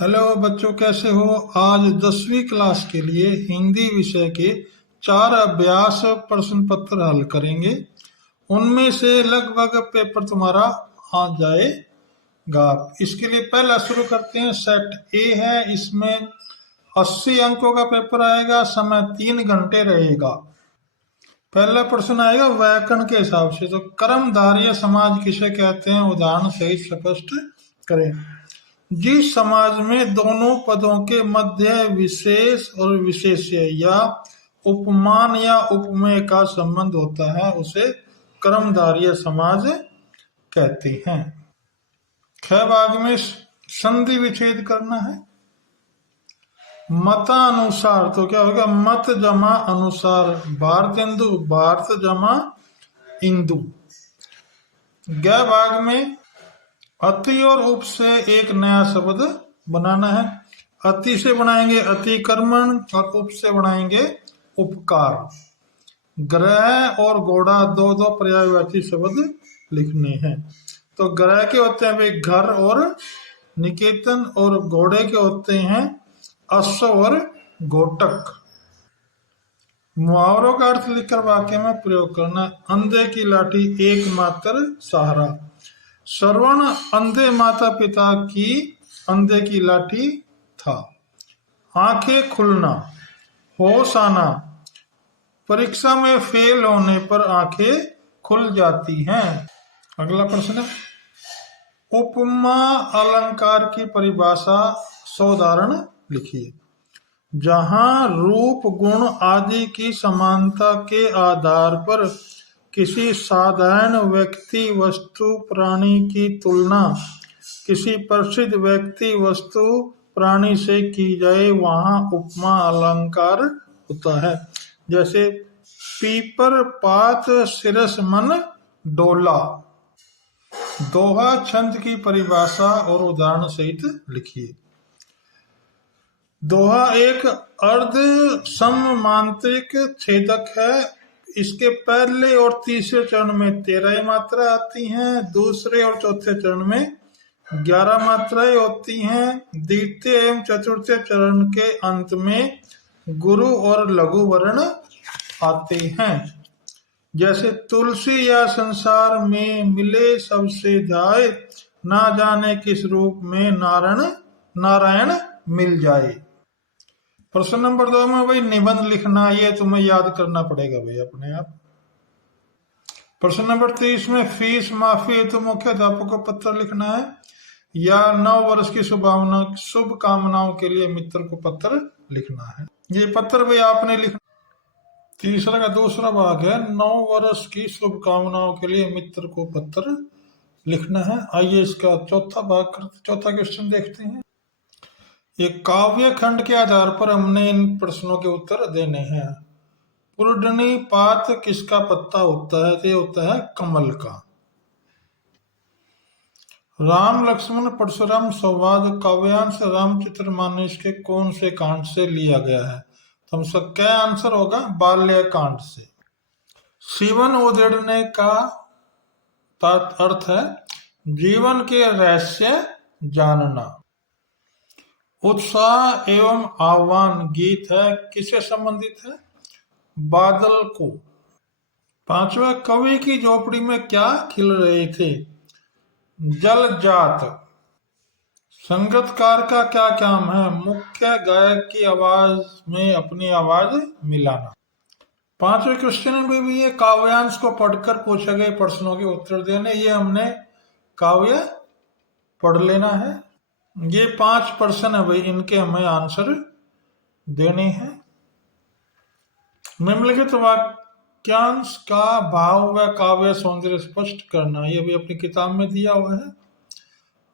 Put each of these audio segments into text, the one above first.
Hello बच्चों, कैसे हो। आज 10वीं क्लास के लिए हिंदी विषय के 4 अभ्यास प्रश्न पत्र हल करेंगे। उनमें से लगभग पेपर तुम्हारा आ जाएगा। इसके लिए पहला शुरू करते हैं। सेट ए है, इसमें 80 अंकों का पेपर आएगा। समय 3 घंटे रहेगा। पहला प्रश्न आएगा व्याकरण के हिसाब से। तो कर्मधारय समाज किसे कहते हैं, उदाहरण सहित स्पष्ट करें। जिस समाज में दोनों पदों के मध्य विशेष और विशेष्य या उपमान या उपमेय का संबंध होता है उसे कर्मधारय समाज कहते हैं। ख भाग में संधि विच्छेद करना है। मतानुसार तो क्या होगा, मत जमा अनुसार, भारतेंदु भारत जमा इंदु। ग भाग में अति और उप से एक नया शब्द बनाना है। अति से बनाएंगे अतिक्रमण और उप से बनाएंगे उपकार। ग्रह और घोड़ा दो दो पर्यायवाची शब्द लिखने हैं। तो ग्रह के होते हैं वे घर और निकेतन, और घोड़े के होते हैं अश्व और घोटक। मुहावरों का अर्थ लिखकर वाक्य में प्रयोग करना। अंधे की लाठी एकमात्र सहारा। श्रवण अंधे माता पिता की अंधे की लाठी था। आंखें खुलना, होश आना, परीक्षा में फेल होने पर आंखें खुल जाती हैं। अगला प्रश्न, उपमा अलंकार की परिभाषा सोदाहरण लिखिए। जहां रूप गुण आदि की समानता के आधार पर किसी साधारण व्यक्ति वस्तु प्राणी की तुलना किसी प्रसिद्ध व्यक्ति वस्तु प्राणी से की जाए वहां उपमा अलंकार होता है। जैसे पीपर पात सिरस मन डोला। दोहा छंद की परिभाषा और उदाहरण सहित लिखिए। दोहा एक अर्ध सममांत्रिक छेदक है। इसके पहले और तीसरे चरण में 13 मात्रा आती हैं। दूसरे और चौथे चरण में 11 मात्राएं होती हैं। द्वितीय एवं चतुर्थ चरण के अंत में गुरु और लघु वर्ण आते हैं। जैसे तुलसी या संसार में मिले सबसे जाए, ना जाने किस रूप में नारायण मिल जाए। प्रश्न नंबर 2 में भाई निबंध लिखना, ये तुम्हें याद करना पड़ेगा भाई अपने आप। प्रश्न नंबर 30 में फीस माफी हेतु मुख्याध्यापक को पत्र लिखना है, या 9 वर्ष की शुभकामनाओं के लिए मित्र को पत्र लिखना है। ये पत्र भाई आपने लिखना। तीसरा का दूसरा भाग है, 9 वर्ष की शुभकामनाओं के लिए मित्र को पत्र लिखना है। आइए इसका चौथा क्वेश्चन देखते हैं। एक काव्य खंड के आधार पर हमने इन प्रश्नों के उत्तर देने हैं। पुरडनी पात किसका पत्ता होता है? ये होता है कमल का। राम लक्ष्मण परशुराम संवाद काव्यांश रामचरितमानस के कौन से कांड से लिया गया है? तो हम सब क्या आंसर होगा? बाल्य कांड से। शिवन उधेड़ने का अर्थ है जीवन के रहस्य जानना। उत्साह एवं आह्वान गीत है, किससे संबंधित है? बादल को। 5वां, कवि की झोपड़ी में क्या खिल रहे थे? जलजात। संगीतकार का क्या काम है? मुख्य गायक की आवाज में अपनी आवाज मिलाना। 5वें क्वेश्चन में भी ये काव्यांश को पढ़कर पूछे गए प्रश्नों के उत्तर देने। ये हमने काव्य पढ़ लेना है। ये 5 प्रश्न है भाई, इनके हमें आंसर देने हैं। निम्नलिखित वाक्यांश का भाव व काव्य सौंदर्य स्पष्ट करना, ये भी अपनी किताब में दिया हुआ है।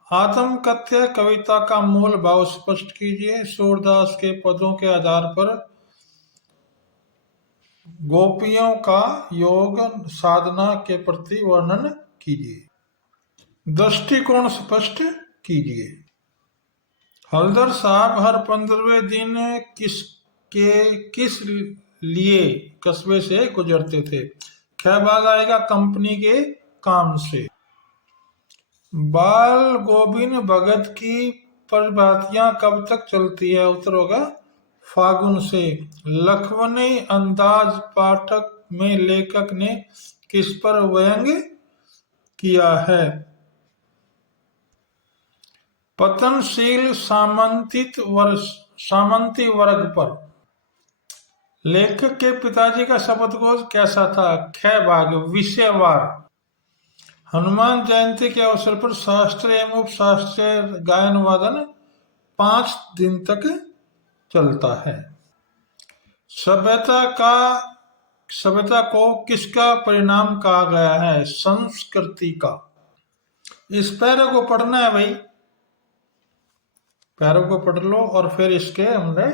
आत्मकथ्य कविता का मूल भाव स्पष्ट कीजिए। सूरदास के पदों के आधार पर गोपियों का योग साधना के प्रति वर्णन कीजिए। दृष्टिकोण स्पष्ट कीजिए। हलदर साहब हर 15वें दिन किस लिए कस्बे से गुजरते थे? ख भाग आएगा कंपनी के काम से। बाल गोविंद भगत की प्रभातियां कब तक चलती है? उत्तर होगा फागुन से। लखवनी अंदाज पाठक में लेखक ने किस पर व्यंग किया है? पतनशील सामंती वर्ग पर। लेखक के पिताजी का शब्दकोश कैसा था? ख भाग विषयवार। हनुमान जयंती के अवसर पर शास्त्रीय एवं उपशास्त्रीय गायन वादन 5 दिन तक चलता है। सभ्यता को किसका परिणाम कहा गया है? संस्कृति का। इस पैरे को पढ़ना है भाई, पैरों को पढ़ लो और फिर इसके हमने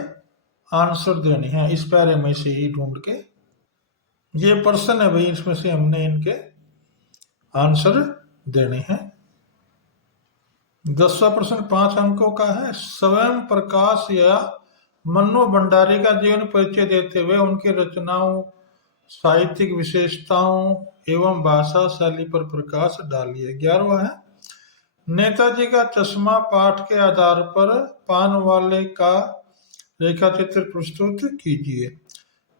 आंसर देने हैं इस पैरे में से ही ढूंढ के। ये प्रश्न है भाई, इसमें से हमने इनके आंसर देने हैं। 10वां प्रश्न 5 अंकों का है। स्वयं प्रकाश या मन्नू भंडारी का जीवन परिचय देते हुए उनकी रचनाओं, साहित्यिक विशेषताओं एवं भाषा शैली पर प्रकाश डालिए। 11वां है। नेताजी का चश्मा पाठ के आधार पर पान वाले का रेखा चित्र प्रस्तुत कीजिए।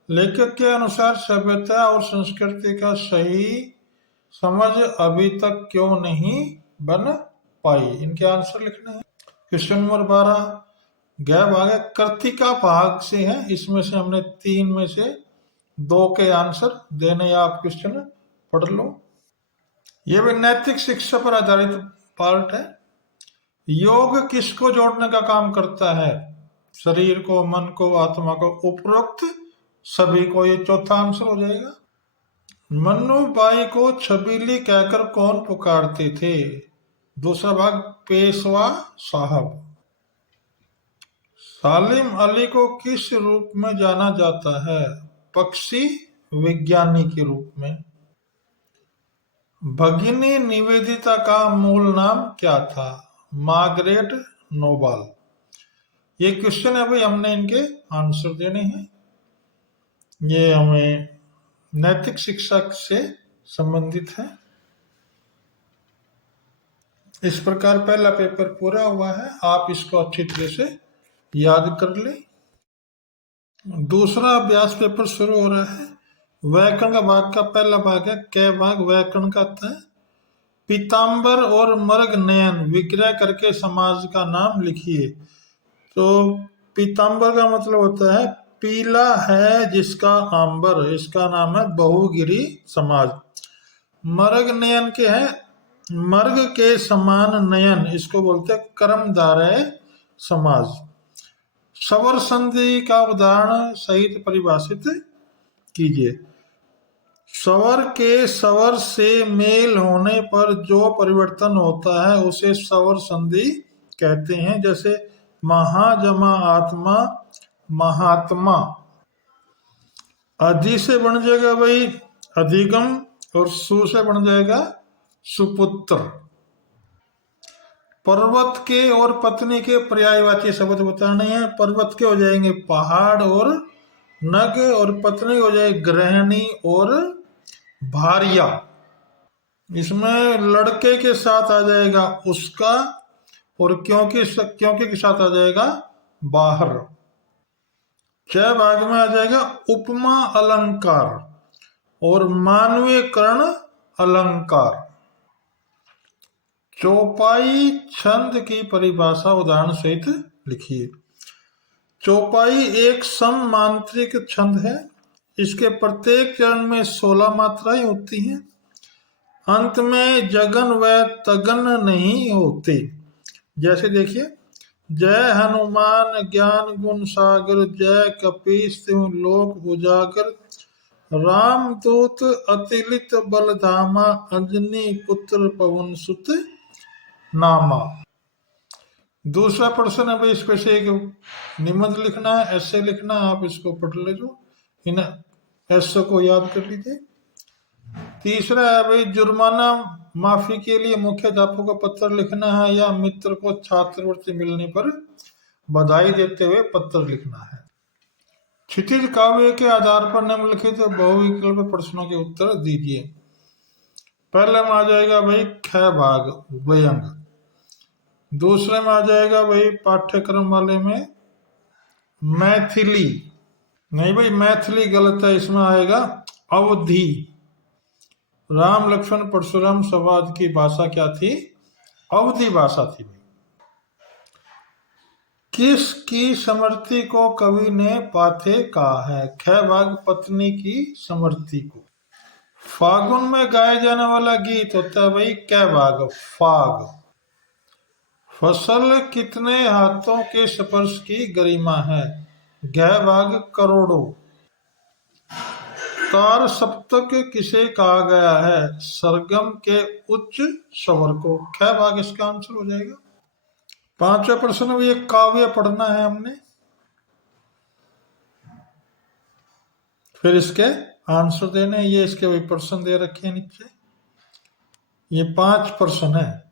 लेखक के अनुसार सभ्यता और संस्कृति का सही समझ अभी तक क्यों नहीं बन पाई? इनके आंसर लिखने हैं। क्वेश्चन नंबर 12 गै भाग है, कृतिका भाग से है, इसमें से हमने 3 में से 2 के आंसर देने, आप क्वेश्चन पढ़ लो। ये भी नैतिक शिक्षा पर आधारित पार्ट है। योग किसको जोड़ने का काम करता है? शरीर को, मन को, आत्मा को। उपरोक्त सभी को। ये चौथा आंसर हो जाएगा। मन्नू बाई को छबीली कहकर कौन पुकारते थे? दूसरा भाग पेशवा साहब। सालिम अली को किस रूप में जाना जाता है? पक्षी विज्ञानी के रूप में। भगिनी निवेदिता का मूल नाम क्या था? Margaret Noble. ये क्वेश्चन है भाई, हमने इनके आंसर देने हैं। ये हमें नैतिक शिक्षा से संबंधित है। इस प्रकार पहला पेपर पूरा हुआ है, आप इसको अच्छी तरह से याद कर ले। दूसरा अभ्यास पेपर शुरू हो रहा है। व्याकरण का भाग का पहला भाग है कै भाग। व्याकरण का आता है पीताम्बर और मर्ग नयन विग्रह करके समाज का नाम लिखिए। तो पीताम्बर का मतलब होता है पीला है जिसका आंबर, इसका नाम है बहुगिरी समाज। मर्ग नयन के है मर्ग के समान नयन, इसको बोलते हैं कर्मधारय समाज। स्वर संधि का उदाहरण सहित परिभाषित कीजिए। स्वर के स्वर से मेल होने पर जो परिवर्तन होता है उसे स्वर संधि कहते हैं। जैसे महाजमा आत्मा, महात्मा। अधि से बन जाएगा भाई अधिगम, और सु से बन जाएगा सुपुत्र। पर्वत के और पत्नी के पर्यायवाची शब्द बताने हैं। पर्वत के हो जाएंगे पहाड़ और नग, और पत्नी हो जाएगी गृहिणी और भार्या। इसमें लड़के के साथ आ जाएगा उसका, और क्योंकि के साथ आ जाएगा बाहर। 6 भाग में आ जाएगा उपमा अलंकार और मानवीकरण अलंकार। चौपाई छंद की परिभाषा उदाहरण सहित लिखिए। चौपाई एक सममांत्रिक छंद है। इसके प्रत्येक चरण में 16 मात्राएं होती हैं। अंत में जगन व तगन नहीं होते। जैसे देखिए, जय हनुमान ज्ञान गुण सागर, जय कपीस तिहुँ लोक उजागर, रामदूत अतिलित बलधामा, अंजनी पुत्र पवन सुत नामा। दूसरा प्रश्न है भाई, इस पे से एक निबंध लिखना है, ऐसे लिखना है, आप इसको पढ़ लीजिए, इन ऐसे को याद कर लीजिए। तीसरा है भाई, जुर्माना माफी के लिए मुख्याध्यापक को पत्र लिखना है या मित्र को छात्रवृत्ति मिलने पर बधाई देते हुए पत्र लिखना है। क्षितिज काव्य के आधार पर निम्नलिखित बहुविकल्प प्रश्नों के उत्तर दीजिए। पहले में आ जाएगा भाई ख भाग व्यंग। दूसरे में आ जाएगा भाई पाठ्यक्रम वाले में मैथिली। नहीं भाई मैथिली गलत है, इसमें आएगा अवधि। राम लक्ष्मण परशुराम संवाद की भाषा क्या थी? अवधि भाषा थी। किसकी स्मृति को कवि ने पाथे कहा है? ख भाग पत्नी की स्मृति को। फागुन में गाए जाने वाला गीत होता है भाई कै भाग फाग। फसल कितने हाथों के स्पर्श की गरिमा है? गह भाग करोड़ों। तार सप्तक किसे कहा गया है? सरगम के उच्च स्वर को। ख भाग इसका आंसर हो जाएगा। पांचवा प्रश्न भी एक काव्य पढ़ना है हमने, फिर इसके आंसर देने। ये इसके भी प्रश्न दे रखे हैं नीचे, ये 5 प्रश्न है,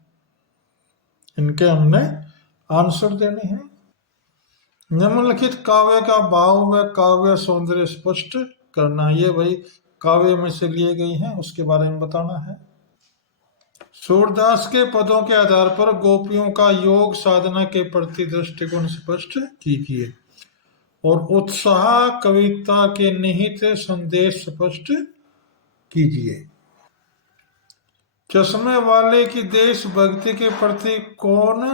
इनके हमने आंसर देने हैं। निम्नलिखित काव्य का भाव व काव्य सौंदर्य स्पष्ट करना। ये भाई काव्य में से लिए गई हैं, उसके बारे में बताना है। सूरदास के पदों के आधार पर गोपियों का योग साधना के प्रति दृष्टिकोण स्पष्ट कीजिए और उत्साह कविता के निहित संदेश स्पष्ट कीजिए। चश्मे वाले की देशभक्ति के प्रति कौन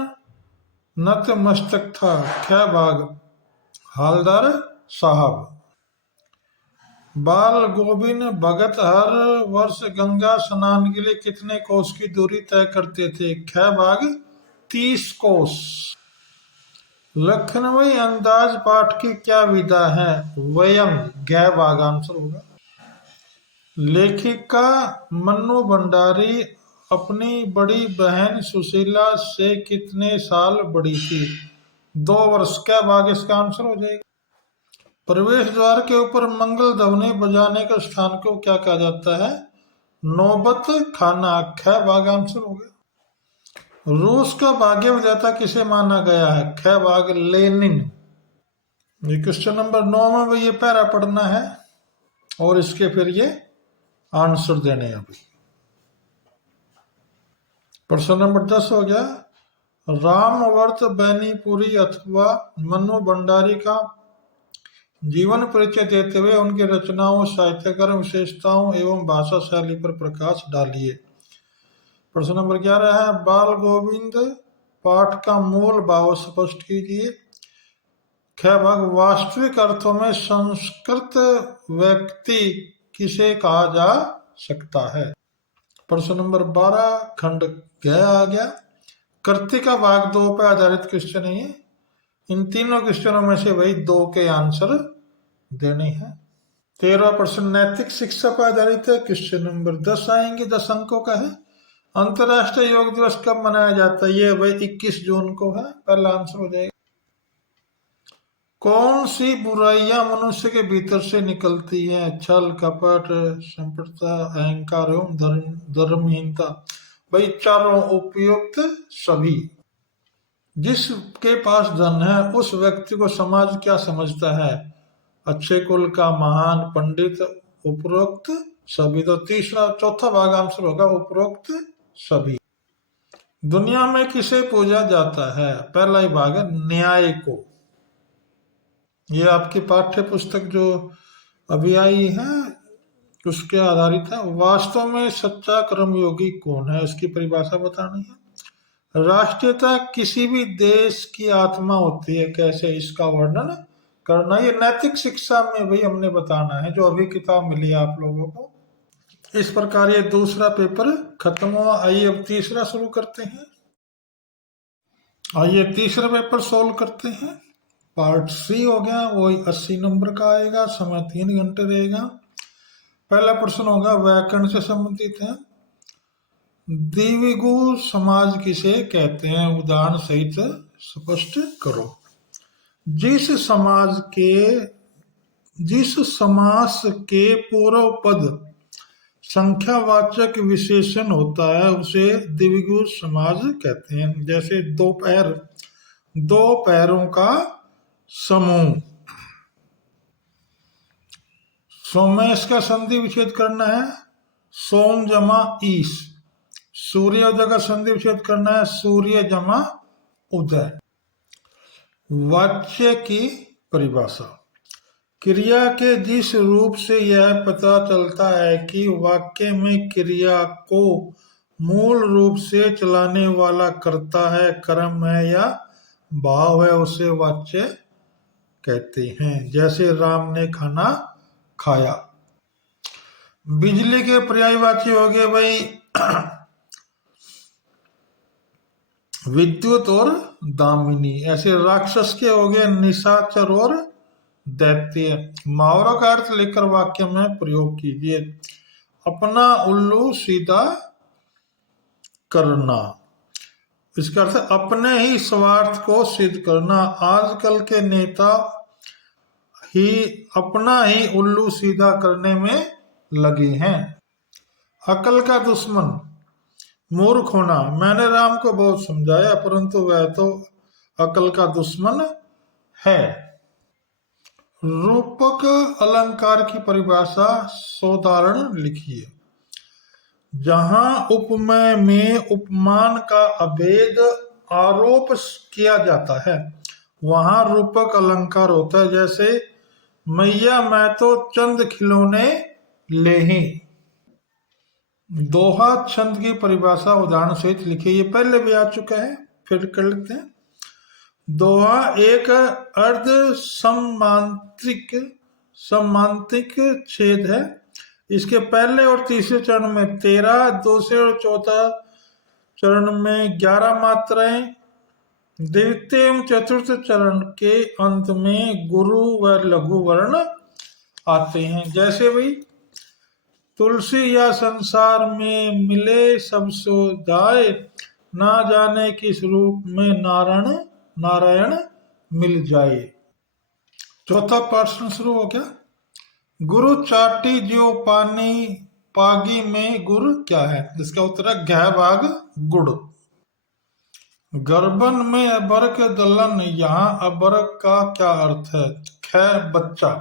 नतमस्तक था? ख भाग हालदार साहब। बाल गोविंद भगत हर वर्ष गंगा स्नान के लिए कितने कोस की दूरी तय करते थे? ख भाग 30 कोस। लखनवी अंदाज पाठ की क्या विधा है? वयम। गह भाग आंसर होगा। लेखिका मन्नू भंडारी अपनी बड़ी बहन सुशीला से कितने साल बड़ी थी? 2 वर्ष। क्या भाग इसका आंसर हो जाएगा। प्रवेश द्वार के ऊपर मंगल ध्वनि बजाने का स्थान को क्या कहा जाता है? नौबत खाना। ख भाग आंसर हो गया। रूस का भाग्य विधाता किसे माना गया है? ख भाग लेनिन। ये क्वेश्चन नंबर 9 में भी ये पैरा पढ़ना है और इसके फिर ये आंसर देने हैं। अभी प्रश्न नंबर 10 हो गया। रामवर्त बैनीपुरी अथवा मन्नू भंडारी का जीवन परिचय देते हुए उनकी रचनाओं, साहित्यकर विशेषताओं एवं भाषा शैली पर प्रकाश डालिए। प्रश्न नंबर 11 है। बाल गोविंद पाठ का मूल भाव स्पष्ट कीजिए। ख भाग वास्तविक अर्थों में संस्कृत व्यक्ति किसे कहा जा सकता है? प्रश्न नंबर 12 खंड ग आ गया। कृतिका भाग 2 पर आधारित क्वेश्चन है ये। इन तीनों क्वेश्चनों में से वही 2 के आंसर देने हैं। 13वां प्रश्न नैतिक शिक्षा पर आधारित है। क्वेश्चन नंबर 10 आएंगे, 10 अंकों का है। अंतर्राष्ट्रीय योग दिवस कब मनाया जाता है? ये भाई 21 जून को है, पहला आंसर हो जाएगा। कौन सी बुराइयां मनुष्य के भीतर से निकलती हैं? छल, कपट, संप्रदाय, अहंकार एवं धर्महीनता। भाई चारों उपयुक्त सभी। जिसके पास धन है उस व्यक्ति को समाज क्या समझता है? अच्छे कुल का, महान, पंडित, उपरोक्त सभी। तो चौथा भाग आंसर होगा उपरोक्त सभी। दुनिया में किसे पूजा जाता है? पहला ही भाग है न्याय को। ये आपकी पाठ्य पुस्तक जो अभी आई है उसके आधारित है। वास्तव में सच्चा कर्मयोगी कौन है? इसकी परिभाषा बतानी है। राष्ट्रीयता किसी भी देश की आत्मा होती है, कैसे इसका वर्णन करना। ये नैतिक शिक्षा में भी हमने बताना है, जो अभी किताब मिली है आप लोगों को। इस प्रकार ये दूसरा पेपर खत्म हुआ। आइए अब तीसरा शुरू करते हैं। आइए तीसरा पेपर सोल्व करते हैं। पार्ट सी हो गया, वही 80 नंबर का आएगा, समय 3 घंटे रहेगा। पहला प्रश्न होगा व्याकरण से संबंधित है। द्विगु समाज किसे कहते हैं? उदाहरण सहित स्पष्ट करो। जिस समास के पूर्व पद संख्यावाचक विशेषण होता है उसे द्विगु समाज कहते हैं। जैसे दोपहर, 2 पैरों का समूह। सोमेश का संधि विच्छेद करना है, सोम जमा ईश। सूर्योदय का संधि विच्छेद करना है, सूर्य जमा उदय। वाच्य की परिभाषा। क्रिया के जिस रूप से यह पता चलता है कि वाक्य में क्रिया को मूल रूप से चलाने वाला कर्ता है, कर्म है या भाव है, उसे वाच्य कहते हैं। जैसे राम ने खाना खाया। बिजली के पर्यायवाची हो गए भाई विद्युत और दामिनी। ऐसे राक्षस के हो गए निशाचर और दैत्य। मुहावरों का अर्थ लेकर वाक्य में प्रयोग कीजिए। अपना उल्लू सीधा करना, इसका अर्थ अपने ही स्वार्थ को सिद्ध करना। आजकल के नेता ही अपना ही उल्लू सीधा करने में लगे हैं। अकल का दुश्मन मूर्ख होना। मैंने राम को बहुत समझाया परंतु वह तो अकल का दुश्मन है। रूपक अलंकार की परिभाषा सोदाहरण लिखिए। जहां उपमेय में उपमान का अभेद आरोप किया जाता है वहां रूपक अलंकार होता है। जैसे मैया मैं तो चंद खिलौने ले ही। दोहा छंद की परिभाषा उदाहरण सहित लिखिए। ये पहले भी आ चुका है, फिर कर लेते हैं। दोहा एक अर्ध समांतिक छेद है। इसके पहले और तीसरे चरण में 13, दूसरे और चौथा चरण में 11 मात्राएं, द्वितीय एवं चतुर्थ चरण के अंत में गुरु व लघु वर्ण आते हैं। जैसे भाई तुलसी या संसार में मिले सब सो जाए, ना जाने किस रूप में नारायण मिल जाए। चौथा प्रश्न शुरू हो गया। गुरु चाटी जो पानी पागी में गुड़ क्या है? इसका उत्तर है घ भाग गुड़। गर्भन में अबरक दलन, यहाँ अबरक का क्या अर्थ है? ख बच्चा।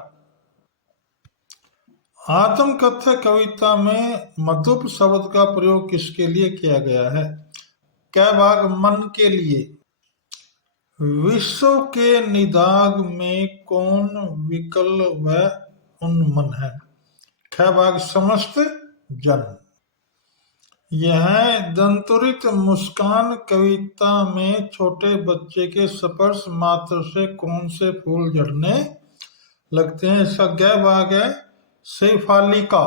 आत्मकथ्य कविता में मधुप शब्द का प्रयोग किसके लिए किया गया है? क भाग मन के लिए। विश्व के निदाग में कौन विकल व उन्मन है? ख भाग समस्त जन। यह दंतुरित मुस्कान कविता में छोटे बच्चे के स्पर्श मात्र से कौन से फूल झड़ने लगते हैं? इसका ग भाग है शेफालिका।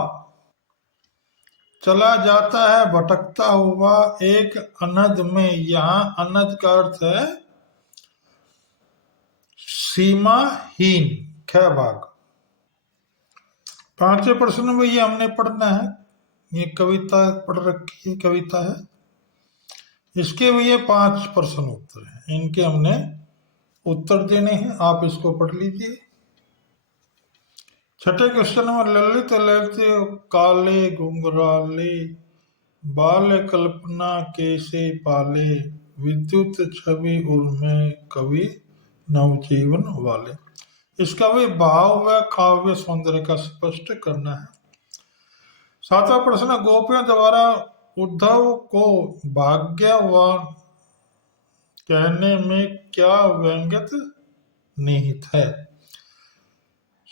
चला जाता है भटकता हुआ एक अनध में, यहाँ अनध का अर्थ है सीमाहीन। ख भाग। पांचवें प्रश्न में ये हमने पढ़ना है। ये कविता पढ़ रखी है, कविता है। इसके भी ये 5 प्रश्न उत्तर हैं, इनके हमने उत्तर देने हैं। आप इसको पढ़ लीजिए। छठे क्वेश्चन में ललित ललित काले घुंघराले, बाल कल्पना कैसे पाले, विद्युत छवि उर्मे कवि नवजीवन वाले। इसका भी भाव व काव्य सौंदर्य का स्पष्ट करना है। 7वां प्रश्न गोपियों द्वारा उद्धव को भाग्यवान कहने में क्या व्यंग्यत निहित है?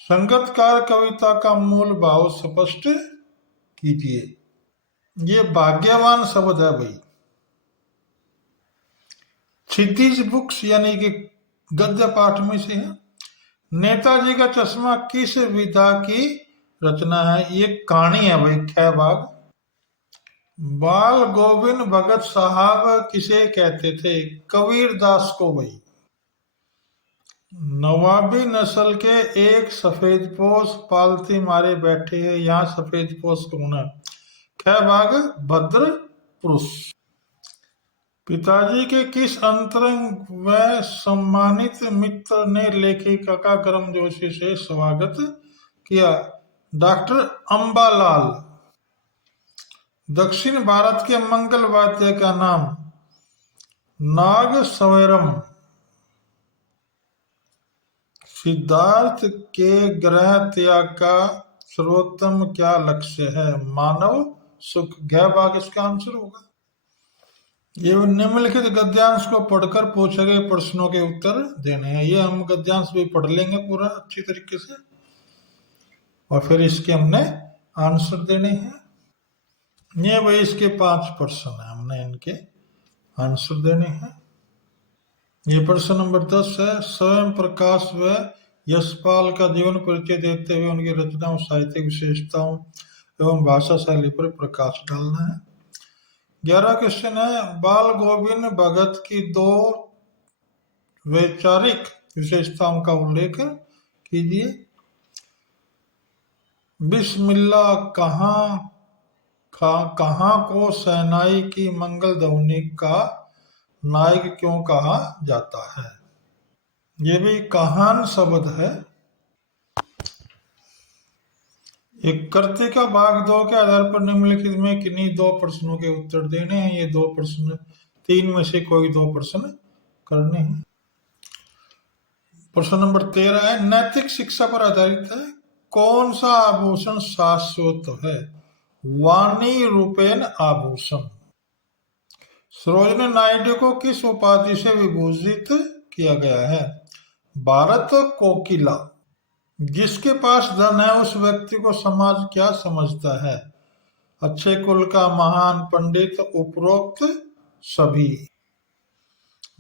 संगतकार कविता का मूल भाव स्पष्ट कीजिए। ये भाग्यवान शब्द है भाई। क्षितिज बुक्स यानी कि गद्य पाठ में से है। नेताजी का चश्मा किस विधा की रचना है? ये कहानी है भाई। ख भाग। बाल गोविंद भगत साहब किसे कहते थे? कबीर दास को भाई। नवाबी नस्ल के एक सफेदपोश पालती मारे बैठे हैं, यहाँ सफेदपोश कौन है? ख भाग भद्र पुरुष। पिताजी के किस अंतरंग व सम्मानित मित्र ने लेखिका का गर्मजोशी से स्वागत किया? डॉक्टर अंबालाल। दक्षिण भारत के मंगल वाद्य का नाम? नाग स्वरम। सिद्धार्थ के ग्रह त्याग का सर्वोत्तम क्या लक्ष्य है? मानव सुख। घ भाग इसका आंसर होगा। ये निम्नलिखित गद्यांश को पढ़कर पूछे गए प्रश्नों के उत्तर देने हैं। ये हम गद्यांश भी पढ़ लेंगे पूरा अच्छी तरीके से और फिर इसके हमने आंसर देने हैं। ये भाई इसके 5 प्रश्न है, हमने इनके आंसर देने हैं। ये प्रश्न नंबर 10 है। स्वयं प्रकाश व यशपाल का जीवन परिचय देते हुए उनकी रचनाओं, साहित्यिक विशेषताओं एवं भाषा शैली पर प्रकाश डालना है। 11 क्वेश्चन है। बाल गोविंद भगत की 2 वैचारिक विशेषताओं का उल्लेख कीजिए। बिस्मिल्लाह कहाँ को शहनाई की मंगल ध्वनि का नायक क्यों कहा जाता है? ये भी कहान शब्द है। एक कर्तिका भाग 2 के आधार पर निम्नलिखित में किन्हीं 2 प्रश्नों के उत्तर देने हैं। ये 2 प्रश्न, 3 में से कोई 2 प्रश्न करने हैं। प्रश्न नंबर 13 है। नैतिक शिक्षा पर आधारित है। कौन सा आभूषण शाश्वत है? वाणी रूपेण आभूषण। सरोजिनी नायडू को किस उपाधि से विभूषित किया गया है? भारत कोकिला। जिसके पास धन है उस व्यक्ति को समाज क्या समझता है? अच्छे कुल का महान पंडित, उपरोक्त सभी।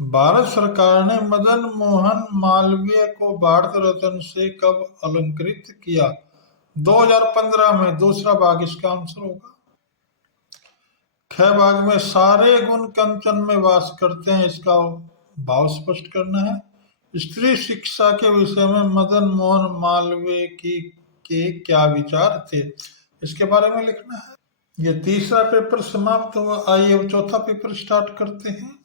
भारत सरकार ने मदन मोहन मालवीय को भारत रत्न से कब अलंकृत किया? 2015 में। दूसरा भाग इसका आंसर होगा। ख भाग में सारे गुण कंचन में वास करते हैं, इसका भाव स्पष्ट करना है। स्त्री शिक्षा के विषय में मदन मोहन मालवीय के क्या विचार थे? इसके बारे में लिखना है। ये तीसरा पेपर समाप्त हुआ। आइए अब चौथा पेपर स्टार्ट करते हैं।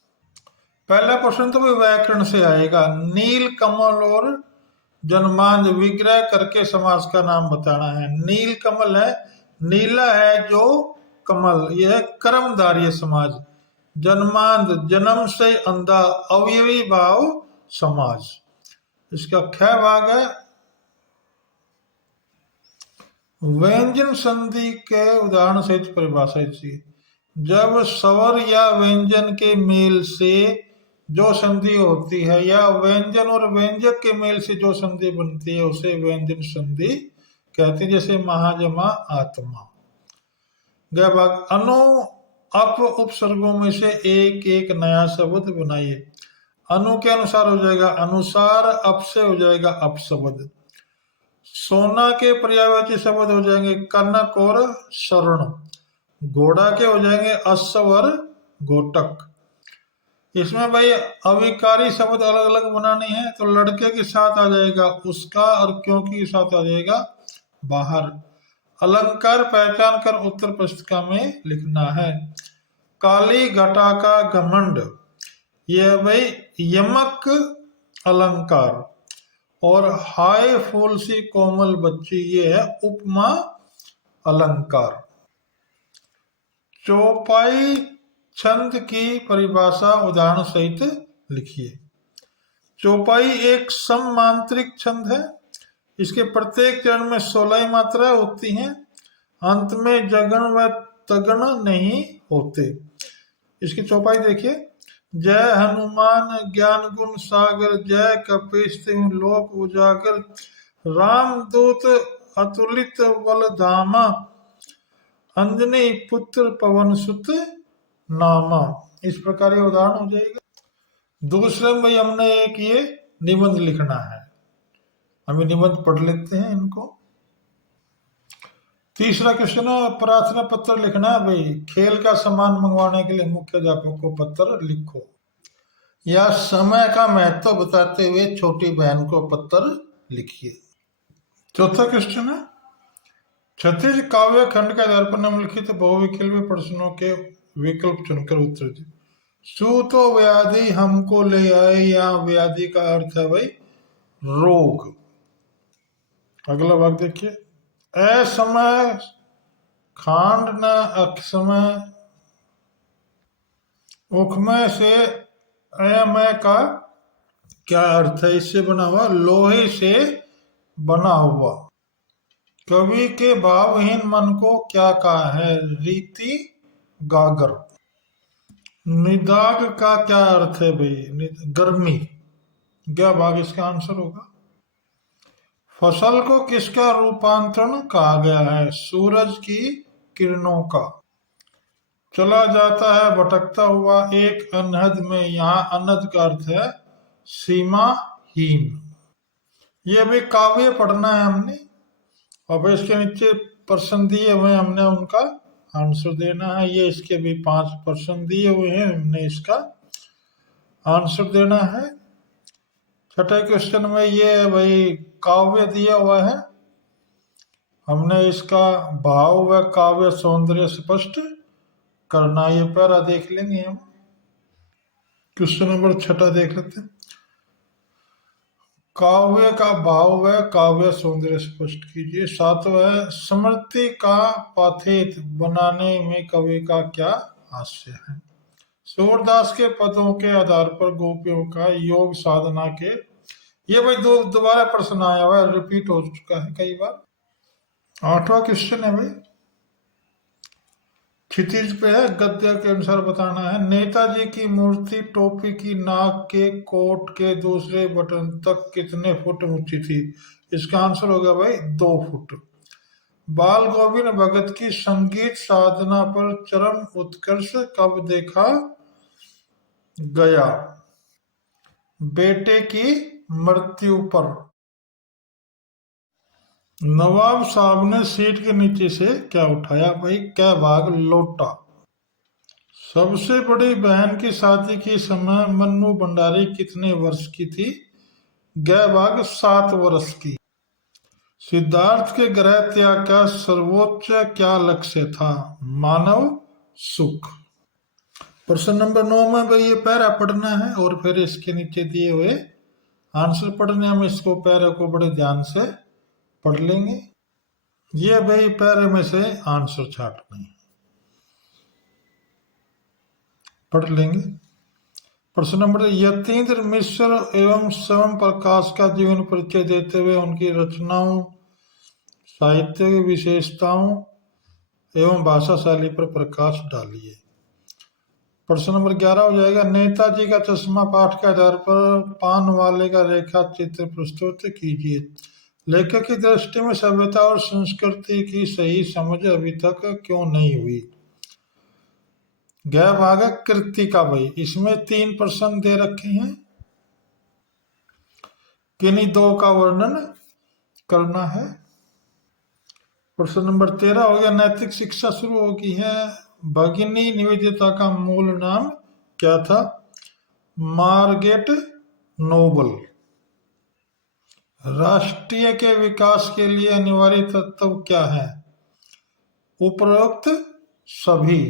पहला प्रश्न तो व्याकरण से आएगा। नील कमल और जन्मांध विग्रह करके समास का नाम बताना है। नील कमल है, नीला है जो कमल, यह कर्मधारय समाज। जन्मांध जन्म से अंधा, अवयवी भाव समाज। इसका ख भाग है। व्यंजन संधि के उदाहरण सहित परिभाषा चाहिए। जब स्वर या व्यंजन के मेल से जो संधि होती है या व्यंजन और व्यंजक के मेल से जो संधि बनती है उसे व्यंजन संधि कहते हैं। जैसे महाजमा, आत्मा। ग भाग अनु अप उपसर्गों में से एक एक नया शब्द बनाइए। अनु के अनुसार हो जाएगा अनुसार, अप से हो जाएगा अपशब्द। सोना के पर्यायवाची शब्द हो जाएंगे कनक और शरण। घोड़ा के हो जाएंगे अश्व और घोटक। इसमें भाई अविकारी शब्द अलग अलग बनाने हैं, तो लड़के के साथ आ जाएगा उसका और क्योंकि के साथ आ जाएगा बाहर। अलंकार पहचान कर उत्तर पुस्तिका में लिखना है। काली घटा का घमंड, यह भाई यमक अलंकार। और हाय फूल सी कोमल बच्ची, ये है उपमा अलंकार। चौपाई छंद की परिभाषा उदाहरण सहित लिखिए। चौपाई एक सममांत्रिक छंद है। इसके प्रत्येक चरण में 16 मात्राएं होती हैं। अंत में जगन व तगन नहीं होते। इसकी चौपाई देखिए। जय हनुमान ज्ञान गुण सागर, जय कपीश तिहुँ लोक उजागर, रामदूत अतुलित बल धामा, अंजनी पुत्र पवन सुत नामा। इस प्रकार ये उदाहरण हो जाएगा। दूसरे में हमने एक ये निबंध लिखना है। हम निबंध पढ़ लेते हैं इनको। तीसरा क्वेश्चन है प्रार्थना पत्र लिखना है भाई। खेल का सामान मंगवाने के लिए मुख्याध्यापक को पत्र लिखो। या समय का महत्व बताते हुए छोटी बहन को पत्र लिखिए। चौथा क्वेश्चन है क्षतिज काव्य खंड के आधार पर निम्नलिखित बहुविकल्पी प्रश्नों के विकल्प चुनकर उत्तर दिए। सु तो व्याधि हमको ले आए, या व्याधि का अर्थ है भाई रोग। अगला भाग देखिए। असमय खांड न अक्षमय, उखमय से अयमय का क्या अर्थ है? इससे बना हुआ, लोहे से बना हुआ। कवि के भावहीन मन को क्या कहा है? रीति गागर। निदाग का क्या अर्थ है भाई? गर्मी। क्या भाग इसका आंसर होगा? फसल को किसका रूपांतरण कहा गया है? सूरज की किरणों का। चला जाता है भटकता हुआ एक अनहद में, यहाँ अनहद का अर्थ है सीमाहीन। ये भी काव्य पढ़ना है हमने, और फिर इसके नीचे प्रश्न दिए हुए हमने उनका आंसर देना है। ये इसके भी 5 प्रश्न दिए हुए हैं, हमने इसका आंसर देना है। छठे क्वेश्चन में ये भाई काव्य दिया हुआ है, हमने इसका भाव व काव्य सौंदर्य स्पष्ट करना। ये पैरा देख लेंगे हम। क्वेश्चन नंबर 6 देख लेते हैं। काव्य का भाव व काव्य सौंदर्य स्पष्ट कीजिए। 7वां है, स्मृति का पाथेय बनाने में कवि का क्या हास्य है? सूरदास के पदों के आधार पर गोपियों का योग साधना के। ये भाई दोबारा प्रश्न आया हुआ है, रिपीट हो चुका है कई बार। 8वां क्वेश्चन है भाई, क्षितिज पे है, गद्य के अनुसार बताना है। नेताजी की मूर्ति टोपी की नाक के कोट के दूसरे बटन तक कितने फुट ऊंची थी? इसका आंसर होगा भाई 2 फुट। बाल गोविंद भगत की संगीत साधना पर चरम उत्कर्ष कब देखा गया? बेटे की मृत्यु पर। नवाब साहब ने सीट के नीचे से क्या उठाया भाई? क्या भाग? लोटा। सबसे बड़ी बहन की शादी के समय मन्नू भंडारी कितने वर्ष की थी? गै भाग 7 वर्ष की। सिद्धार्थ के ग्रह त्याग का सर्वोच्च क्या लक्ष्य था? मानव सुख। प्रश्न नंबर 9 में भाई ये पैरा पढ़ना है, और फिर इसके नीचे दिए हुए आंसर पढ़ने। हम इसको पैरा को बड़े ध्यान से पढ़ लेंगे। ये भाई पैरे में से आंसर छाटना है, पढ़ लेंगे। प्रश्न नंबर, यतीन्द्र मिश्र एवं स्वयं प्रकाश का जीवन परिचय देते हुए उनकी रचनाओं, साहित्य की विशेषताओं एवं भाषा शैली पर प्रकाश डालिए। प्रश्न नंबर 11 हो जाएगा, नेताजी का चश्मा पाठ के आधार पर पान वाले का रेखा चित्र प्रस्तुत कीजिए। लेखक की दृष्टि में सभ्यता और संस्कृति की सही समझ अभी तक क्यों नहीं हुई? गै भाग कृतिका भाई। इसमें 3 प्रश्न दे रखे हैं, किन्हीं 2 का वर्णन करना है। प्रश्न नंबर 13 हो गया, नैतिक शिक्षा शुरू होगी है। भगिनी निवेदिता का मूल नाम क्या था? Margaret Noble. राष्ट्रीय के विकास के लिए अनिवार्य तत्व क्या है? उपरोक्त सभी।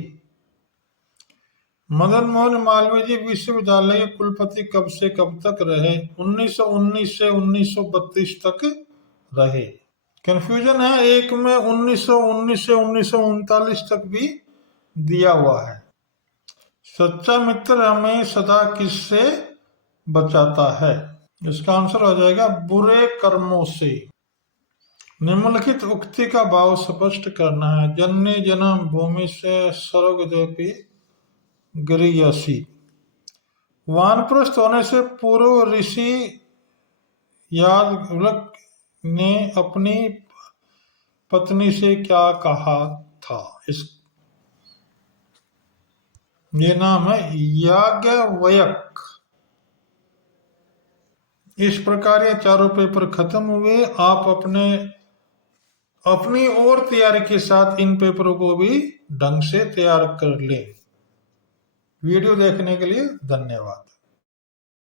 मदन मोहन मालवीय जी विश्वविद्यालय के कुलपति कब से कब तक रहे? 1919 से 1932 तक रहे। कंफ्यूजन है, एक में 1919 से 1939 तक भी दिया हुआ है। सच्चा मित्र हमें सदा किससे बचाता है? इसका आंसर हो जाएगा बुरे कर्मों से। निम्नलिखित उक्ति का भाव स्पष्ट करना है। जन्य जन्म भूमि से स्वर्गदेवी गरीयसी। वानप्रस्थ होने से पूर्व ऋषि याज्ञवल्क्य ने अपनी पत्नी से क्या कहा था? ये नाम है याज्ञवल्क्य। इस प्रकार ये चारों पेपर खत्म हुए। आप अपनी और तैयारी के साथ इन पेपरों को भी ढंग से तैयार कर लें। वीडियो देखने के लिए धन्यवाद।